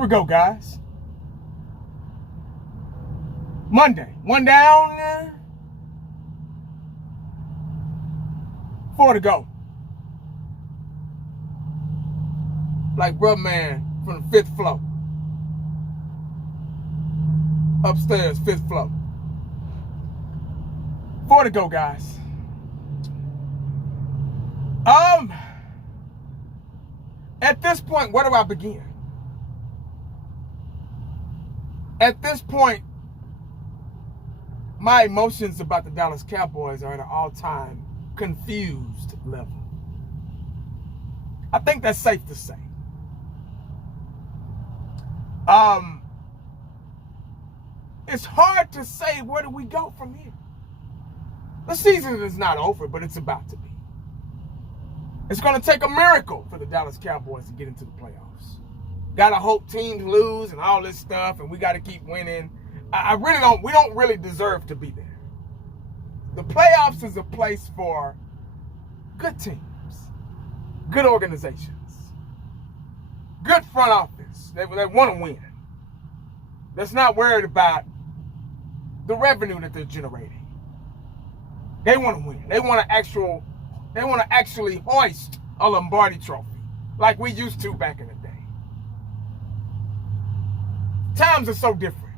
Here we go, guys. Monday. One down. 4 to go. Like brother man from the 5th floor. Upstairs, 5th floor. 4 to go, guys. At this point, where do I begin? At this point, my emotions about the Dallas Cowboys are at an all-time confused level. I think that's safe to say. It's hard to say where do we go from here. The season is not over, but it's about to be. It's going to take a miracle for the Dallas Cowboys to get into the playoffs. Got to hope teams lose and all this stuff, and we got to keep winning. We don't really deserve to be there. The playoffs is a place for good teams, good organizations, good front office. They want to win. That's not worried about the revenue that they're generating. They want to win. They want to actually hoist a Lombardi trophy like we used to back in the day. Times are so different.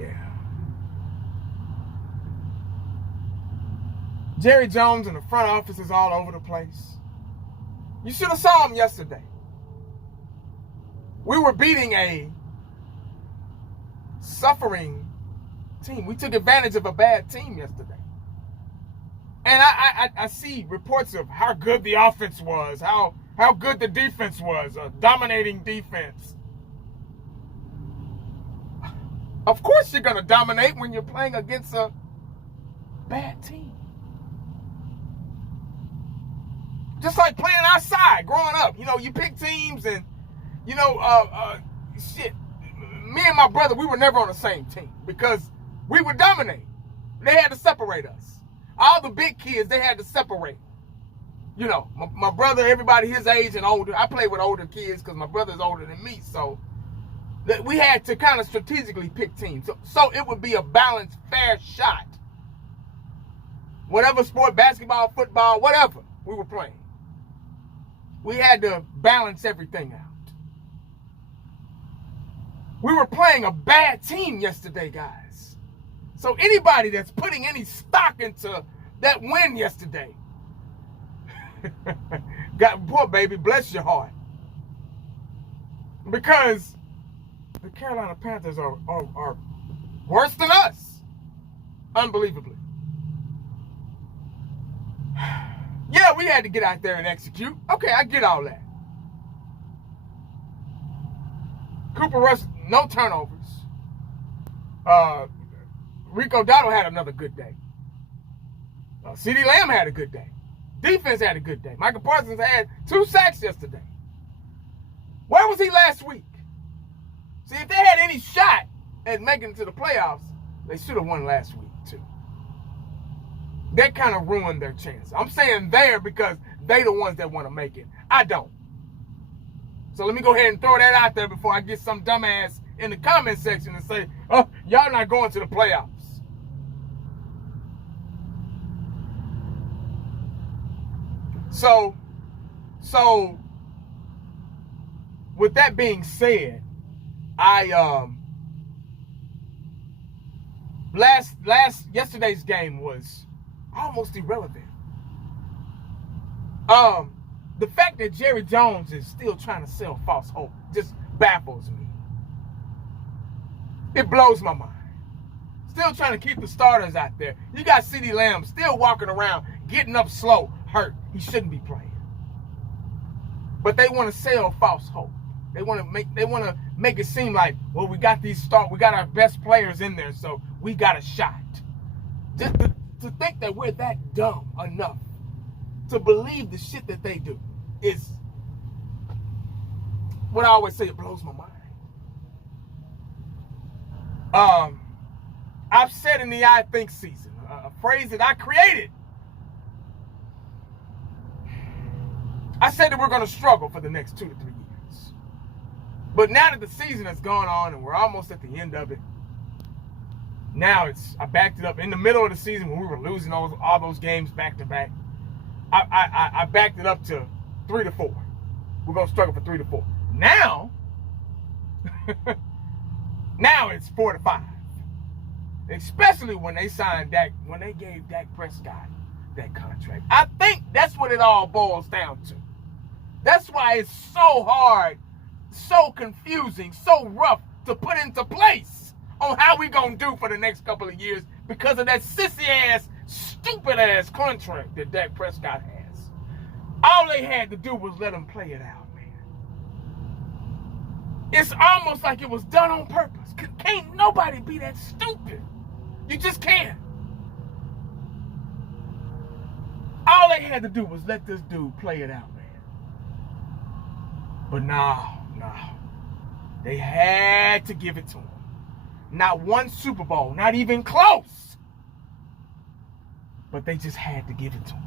Yeah. Jerry Jones and the front office is all over the place. You should have saw him yesterday. We were beating a suffering team. We took advantage of a bad team yesterday. And I see reports of how good the offense was, how good the defense was, a dominating defense. Of course you're going to dominate when you're playing against a bad team. Just like playing outside growing up. You know, you pick teams and, you know, shit. Me and my brother, we were never on the same team because we would dominate. They had to separate us. All the big kids, they had to separate. You know, my brother, everybody his age and older. I play with older kids because my brother's older than me. So we had to kind of strategically pick teams. So it would be a balanced, fair shot. Whatever sport, basketball, football, whatever we were playing. We had to balance everything out. We were playing a bad team yesterday, guys. So anybody that's putting any stock into that win yesterday, poor baby, bless your heart. Because the Carolina Panthers are worse than us. Unbelievably. Yeah, we had to get out there and execute. Okay, I get all that. Cooper Rush, no turnovers. Rico Dotto had another good day. CeeDee Lamb had a good day. Defense had a good day. Micah Parsons had 2 sacks yesterday. Where was he last week? See, if they had any shot at making it to the playoffs, they should have won last week too. That kind of ruined their chance. I'm saying there because they the ones that want to make it. I don't. So let me go ahead and throw that out there before I get some dumbass in the comment section and say, oh, y'all not going to the playoffs. So with that being said, yesterday's game was almost irrelevant. The fact that Jerry Jones is still trying to sell false hope just baffles me. It blows my mind. Still trying to keep the starters out there. You got CeeDee Lamb still walking around, getting up slow, hurt. He shouldn't be playing. But they want to sell false hope. They want to make it seem like, well, we got our best players in there, so we got a shot. Just to think that we're that dumb enough to believe the shit that they do is what I always say, it blows my mind. I've said in the I Think season, a phrase that I created. I said that we're going to struggle for the next 2 to 3 years. But now that the season has gone on and we're almost at the end of it, now I backed it up in the middle of the season when we were losing all those games back to back. I backed it up to 3-4. We're gonna struggle for 3-4. Now, now it's 4-5. Especially when they signed Dak, when they gave Dak Prescott that contract. I think that's what it all boils down to. That's why it's so hard, so confusing, so rough to put into place on how we gonna do for the next couple of years because of that sissy-ass, stupid-ass contract that Dak Prescott has. All they had to do was let him play it out, man. It's almost like it was done on purpose. Can't nobody be that stupid. You just can't. All they had to do was let this dude play it out, man. But no. They had to give it to him. Not one Super Bowl, not even close. But they just had to give it to him.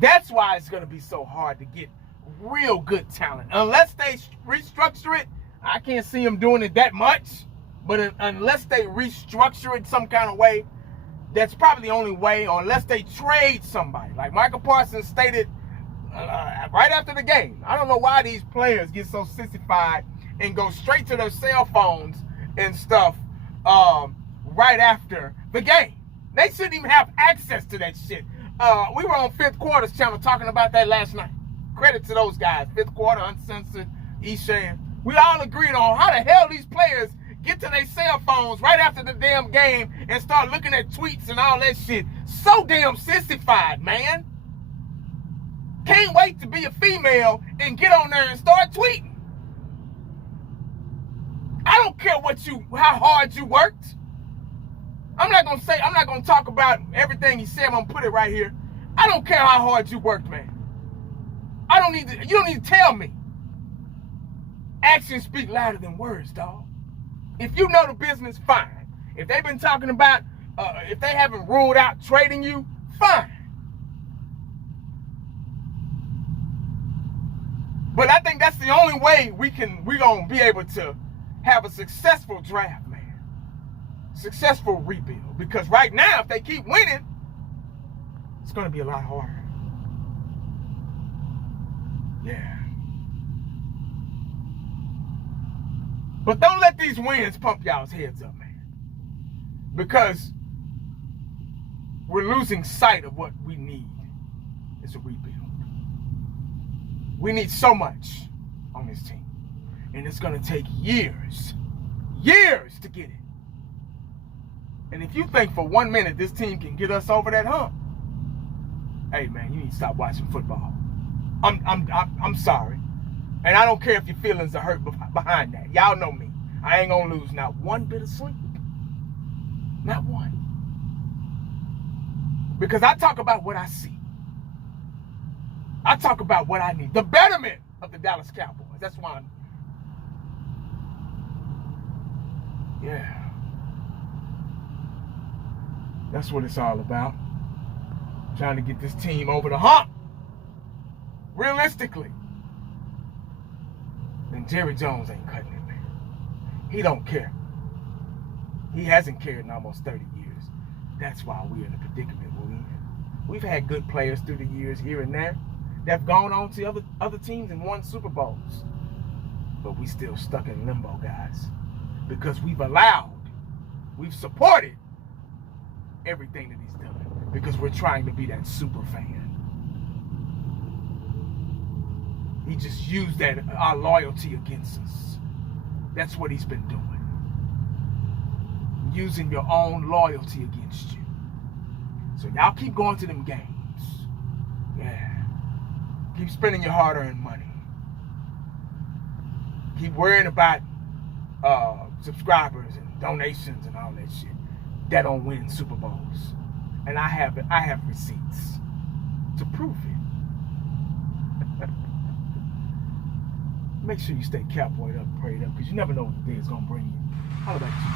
That's why it's going to be so hard to get real good talent. Unless they restructure it, I can't see them doing it that much. But unless they restructure it some kind of way, that's probably the only way, or unless they trade somebody. Like Micah Parsons stated right after the game. I don't know why these players get so sissified and go straight to their cell phones and stuff right after the game. They shouldn't even have access to that shit. We were on Fifth Quarter's channel talking about that last night. Credit to those guys. Fifth Quarter, Uncensored, Eshan. We all agreed on how the hell these players get to their cell phones right after the damn game and start looking at tweets and all that shit. So damn sissified, man. Can't wait to be a female and get on there and start tweeting. I don't care how hard you worked. I'm not gonna talk about everything he said. I'm gonna put it right here. I don't care how hard you worked, man. You don't need to tell me. Actions speak louder than words, dog. If you know the business, fine. If they've been talking about, if they haven't ruled out trading you, fine. But I think that's the only way we're gonna be able to have a successful draft, man. Successful rebuild. Because right now, if they keep winning, it's gonna be a lot harder. Yeah. But don't let these wins pump y'all's heads up, man. Because we're losing sight of what we need is a rebuild. We need so much on this team. And it's going to take years to get it. And if you think for 1 minute this team can get us over that hump, hey, man, you need to stop watching football. I'm sorry. And I don't care if your feelings are hurt behind that. Y'all know me. I ain't going to lose not one bit of sleep. Not one. Because I talk about what I see. I talk about what I need. The betterment of the Dallas Cowboys. That's why I'm... Yeah. That's what it's all about. Trying to get this team over the hump. Realistically. And Jerry Jones ain't cutting it, man. He don't care. He hasn't cared in almost 30 years. That's why we're in the predicament we're in. We've had good players through the years here and there that have gone on to other teams and won Super Bowls. But we still stuck in limbo, guys. Because we've supported everything that he's done. Because we're trying to be that super fan. He just used our loyalty against us. That's what he's been doing. Using your own loyalty against you. So y'all keep going to them games. Yeah. Keep spending your hard-earned money. Keep worrying about subscribers and donations and all that shit. That don't win Super Bowls. And I have receipts to prove it. Make sure you stay cowboyed up, prayed up, because you never know what the day is going to bring you. How about you?